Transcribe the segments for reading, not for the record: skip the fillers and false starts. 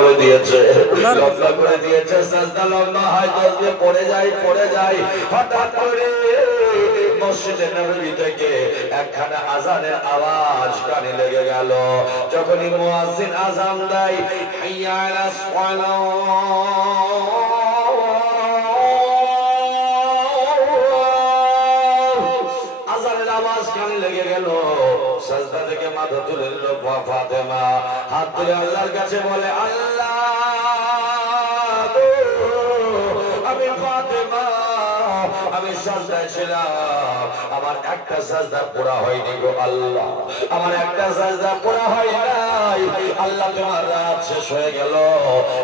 করে দিয়েছে, লম্বা করে দিয়েছে। সাজদা লম্বা হয়, তসবিহ পড়ে যায়। হঠাৎ করে মসজিদে নববী থেকে একখানা আজানের আওয়াজ কানে লেগে গেল। যখনই মুয়াজ্জিন আযান দেয়, হাইয়া আলাস সালাহ, আজানের আওয়াজ কানে লেগে গেল। সাজদা থেকে মাথা তুলে নিল ফাতেমা, হাত তুলে আল্লাহর কাছে বলে, আল্লাহ আমি ফাতেমা, আমি সাজদায় ছিলাম, আমার একটা সাজদা পুরা হয়নি গো আল্লাহ, আমার একটা সাজদা পুরা হয় নাই। আল্লাহ তোমার রাত শেষ হয়ে গেল,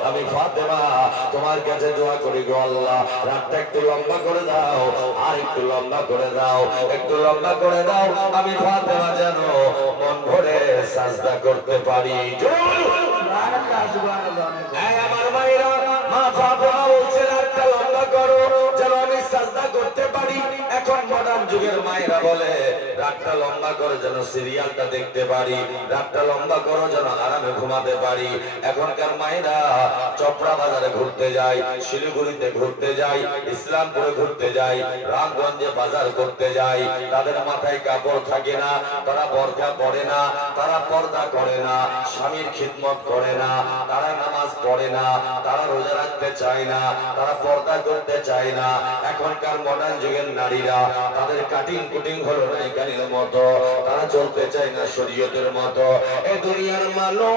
আমি ফাতেমা তোমার কাছে দোয়া করি গো আল্লাহ, রাতটা একটু লম্বা করে দাও, আর একটু লম্বা করে দাও, একটু লম্বা করে দাও, আমি ফাতেমা যেন মন ভরে সাজদা করতে পারি। আমার মায়েরা, মা ফাতেমা বলছে রাতটা লম্বা করো যেন আমি সাজদা করতে পারি। এখন মডার্ন যুগের মায়েরা বলে রাতটা লম্বা করে যেন সিরিয়ালটা দেখতে পারি, রাতটা লম্বা করো যেন আরামে ঘুমাতে পারি। এখনকার মায়েরা চপড়া বাজারে ঘুরতে যায়, শিলিগুড়িতে ঘুরতে যায়, ইসলামপুরে ঘুরতে যায়, রামগঞ্জে বাজার করতে যায়, তাদের মাথায় কাপড় থাকে না, তারা বোরকা পরে না, তারা পর্দা করে না, স্বামীর খিদমত করে না, তারা নামাজ পড়ে না, তারা রোজা রাখতে চায় না, তারা পর্দা করতে চায় না। এখনকার মডার্ন যুগের নারীরা তাদের কাটিং কুটিং হলো নায়িকানির মতো, তারা চলতে চায় না শরীয়তের মতো। এ দুনিয়ার মানুষ